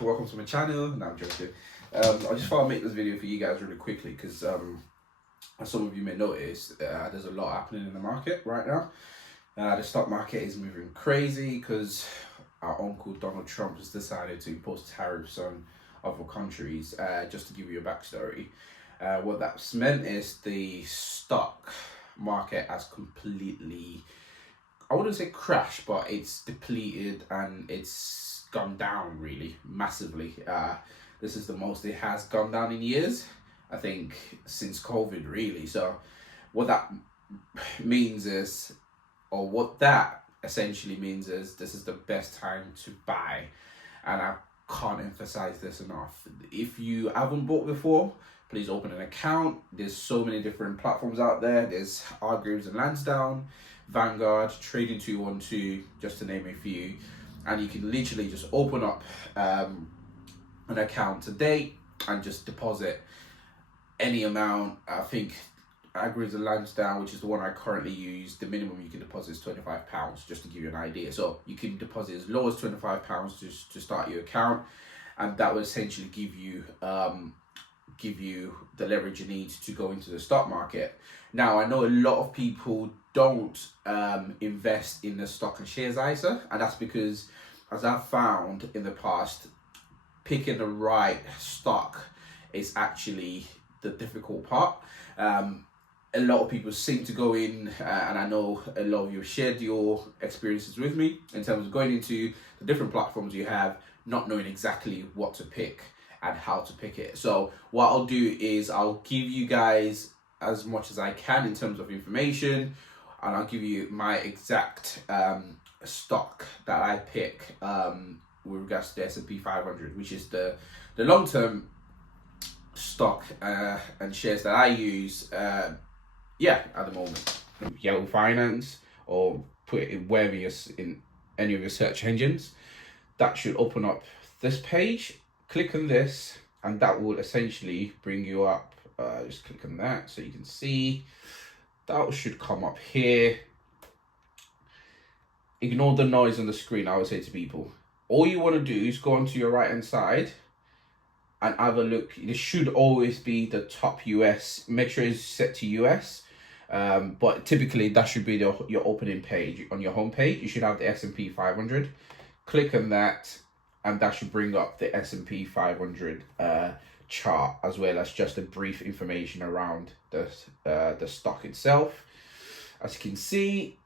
welcome to my channel. No, I'm joking. I just thought I'd make this video for you guys really quickly because as some of you may notice, there's a lot happening in the market right now. The stock market is moving crazy because our uncle Donald Trump has decided to impose tariffs on other countries. Just to give you a backstory, what that's meant is the stock market has completely, I wouldn't say crashed, but it's depleted and it's gone down really massively. This is the most it has gone down in years, I think, since COVID really. So what that means is, or what that essentially means is, this is the best time to buy. And I can't emphasize this enough. If you haven't bought before, please open an account. There's so many different platforms out there. There's Hargreaves and Lansdowne, Vanguard, Trading 212, just to name a few. And you can literally just open up an account today and just deposit any amount. I think Hargreaves and Lansdowne, which is the one I currently use, the minimum you can deposit is £25, just to give you an idea. So you can deposit as low as £25 just to start your account, and that will essentially give you the leverage you need to go into the stock market. Now, I know a lot of people don't invest in the stock and shares ISA, and that's because, as I've found in the past, picking the right stock is actually the difficult part. A lot of people seem to go in, and I know a lot of you have shared your experiences with me in terms of going into the different platforms you have, not knowing exactly what to pick and how to pick it. So what I'll do is I'll give you guys as much as I can in terms of information, and I'll give you my exact stock that I pick with regards to the S&P 500, which is the long-term stock and shares that I use at the moment. Yahoo Finance, or put it in wherever you're in any of your search engines. That should open up this page. Click on this and that will essentially bring you up. Just click on that so you can see. That should come up here. Ignore the noise on the screen, I would say to people. All you want to do is go onto your right hand side and have a look. This should always be the top US. Make sure it's set to US. But typically that should be your opening page. On your home page, you should have the S&P 500. Click on that and that should bring up the S&P 500 chart, as well as just a brief information around the stock itself. As you can see,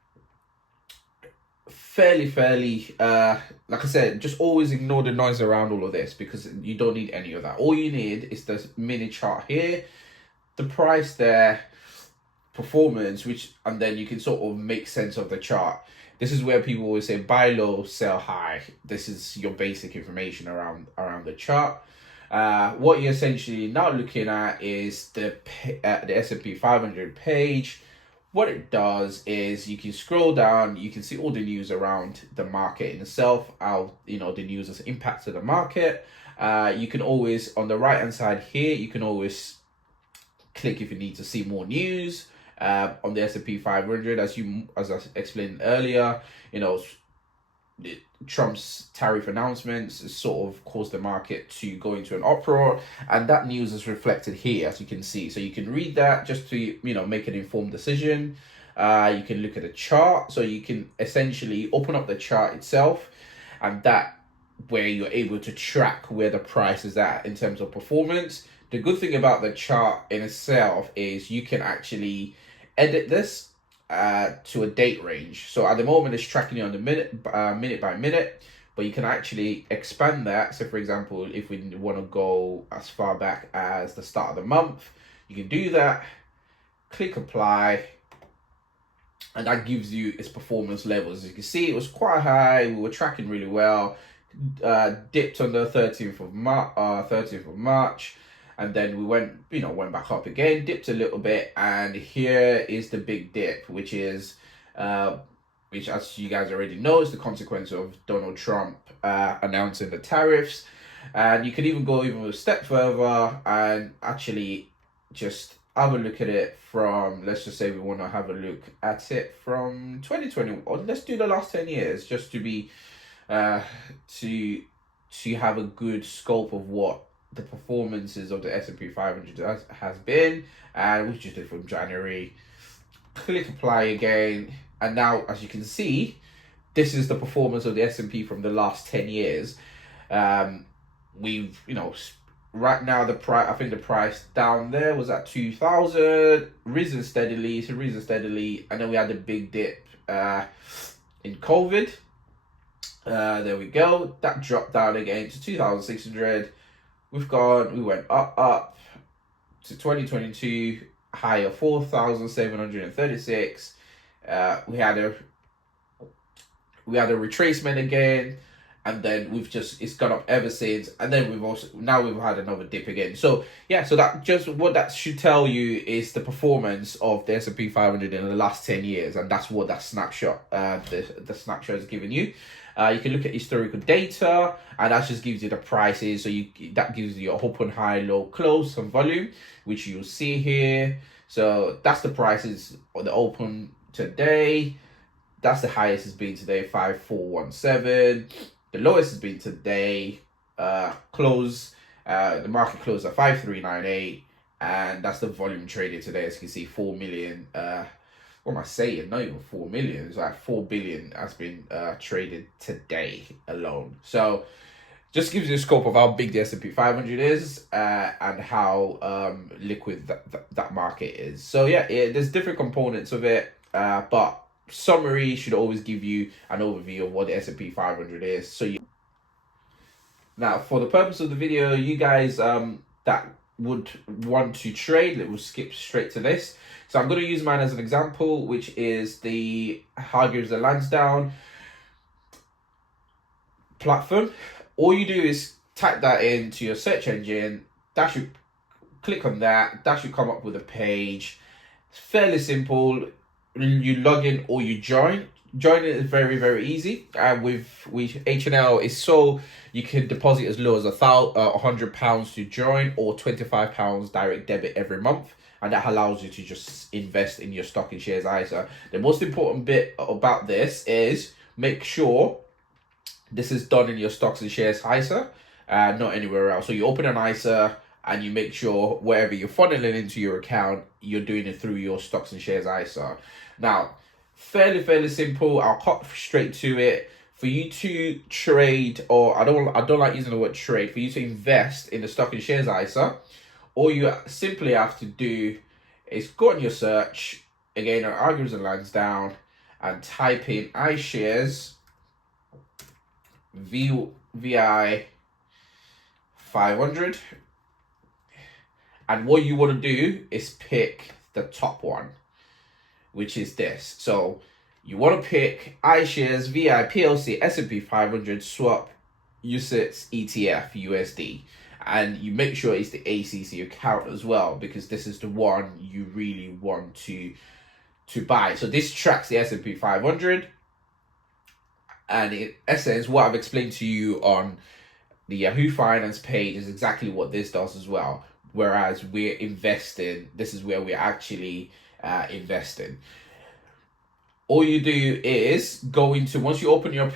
fairly like I said, just always ignore the noise around all of this because you don't need any of that. All you need is the mini chart here, the price there, performance, and then you can sort of make sense of the chart. This is where people always say buy low, sell high. This is your basic information around the chart. What you're essentially now looking at is the S&P 500 page. What it does is you can scroll down, you can see all the news around the market in itself, how the news has impacted the market. You can always, on the right hand side here, you can always click if you need to see more news. On the S&P 500, as I explained earlier, Trump's tariff announcements has sort of caused the market to go into an uproar, and that news is reflected here, as you can see. So you can read that just to make an informed decision. You can look at the chart, so you can essentially open up the chart itself, and that where you're able to track where the price is at in terms of performance. The good thing about the chart in itself is you can actually edit this to a date range. So at the moment it's tracking you on the minute by minute, but you can actually expand that. So for example, if we want to go as far back as the start of the month, you can do that, click apply, and that gives you its performance levels. As you can see, it was quite high, we were tracking really well, dipped on the 13th of March, and then we went back up again, dipped a little bit, and here is the big dip, which as you guys already know, is the consequence of Donald Trump announcing the tariffs. And you could even go a step further and actually just have a look at it from, let's just say we want to have a look at it from 2020, or let's do the last 10 years, just to be to have a good scope of what the performances of the S&P 500 has been, and we just did from January. Click apply again, and now as you can see, this is the performance of the S&P from the last 10 years. We've, right now the price, I think the price down there was at 2,000, risen steadily, and then we had a big dip in COVID. There we go. That dropped down again to 2,600. We went up to 2022 high of 4,736. We had a retracement again, and then it's gone up ever since, and then we've had another dip again. So what that should tell you is the performance of the S&P 500 in the last 10 years, and that's what that snapshot the snapshot is giving you. You can look at historical data, and that just gives you the prices. So that gives you your open, high, low, close, and volume, which you'll see here. So that's the prices on the open today. That's the highest it's been today, 5,417. The lowest has been today, close. The market closed at 5,398, and that's the volume traded today. As you can see, 4 million. What am I saying? Not even 4 million. It's like 4 billion has been traded today alone. So just gives you a scope of how big the S&P 500 is and how liquid that market is. So there's different components of it, but summary should always give you an overview of what the S&P 500 is. Now, for the purpose of the video, you guys that would want to trade, we'll skip straight to this. So I'm going to use mine as an example, which is the Hargreaves and Lansdown platform. All you do is type that into your search engine. That should click on that. That should come up with a page. It's fairly simple. You log in or you join. Joining is very, very easy. And with H&L, it's so you can deposit as low as £100 to join, or £25 direct debit every month. And that allows you to just invest in your stock and shares ISA. The most important bit about this is make sure this is done in your stocks and shares ISA, not anywhere else. So you open an ISA and you make sure wherever you're funneling into your account, you're doing it through your stocks and shares ISA. Now, fairly simple. I'll cut straight to it. For you to trade, or I don't like using the word trade, for you to invest in the stock and shares ISA, all you simply have to do is go on your search, again on Hargreaves and Lansdown, and type in iShares VI 500. And what you want to do is pick the top one, which is this. So you want to pick iShares VI PLC S&P 500 swap UCITS ETF USD. And you make sure it's the ACC account as well, because this is the one you really want to buy. So this tracks the S&P 500. And in essence, what I've explained to you on the Yahoo Finance page is exactly what this does as well. Whereas we're investing, this is where we're actually investing. All you do is go into, once you open your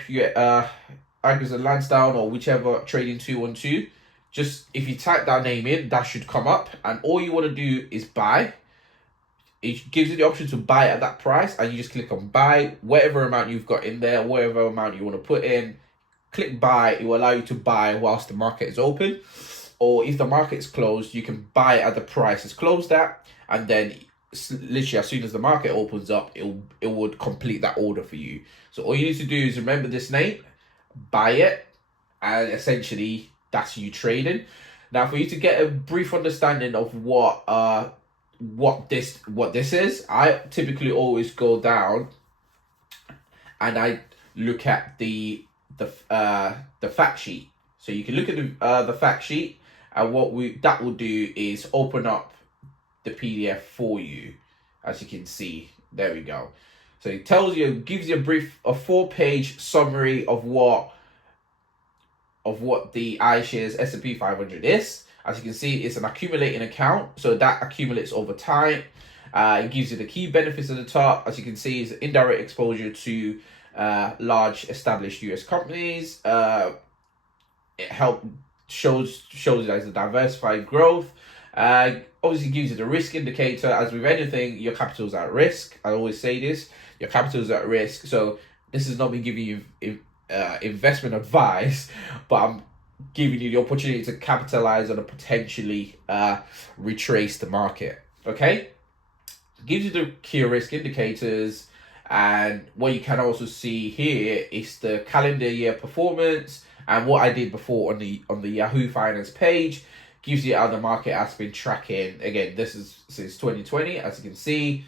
Hargreaves and Lansdown or whichever trading 212, just if you type that name in, that should come up, and all you want to do is buy. It gives you the option to buy at that price, and you just click on buy, whatever amount you've got in there, whatever amount you want to put in, click buy. It will allow you to buy whilst the market is open, or if the market's closed, you can buy at the price it's closed at, and then literally as soon as the market opens up, it would complete that order for you. So all you need to do is remember this name, buy it, and essentially that's you trading. Now, for you to get a brief understanding of what this is, I typically always go down and I look at the fact sheet. So you can look at the fact sheet, and what that will do is open up the PDF for you. As you can see, there we go. So it gives you a 4-page summary of what the iShares S&P 500 is. As you can see, it's an accumulating account, so that accumulates over time. It gives you the key benefits at the top. As you can see, it's indirect exposure to large established US companies. it shows that it's a diversified growth. Obviously gives you the risk indicator. As with anything, your capital's at risk. I always say this: your capital's at risk. So this is not me giving you investment advice, but I'm giving you the opportunity to capitalize on a potentially retrace the market. Okay, gives you the key risk indicators, and what you can also see here is the calendar year performance. And what I did before on the Yahoo Finance page gives you how the market has been tracking. Again, this is since 2020, as you can see.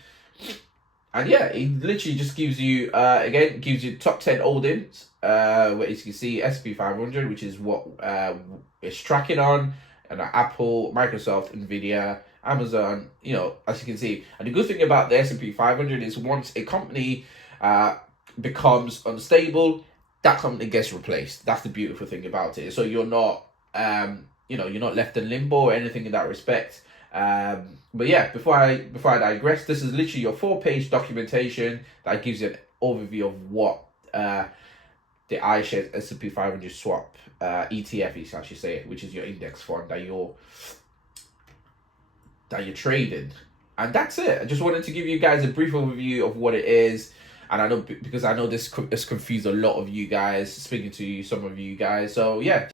And yeah, it literally just gives you again, gives you top 10 holdings. Where as you can see, S&P 500, which is what it's tracking on, and Apple, Microsoft, Nvidia, Amazon. You know, as you can see. And the good thing about the S&P 500 is once a company becomes unstable, that company gets replaced. That's the beautiful thing about it. So you're not you're not left in limbo or anything in that respect. But yeah, before I digress, this is literally your 4-page documentation that gives you an overview of what the iShares S&P 500 swap ETF is, I should say, which is your index fund that you're trading. And that's it. I just wanted to give you guys a brief overview of what it is. And I know, because I know this confused a lot of you guys, speaking to some of you guys. So yeah.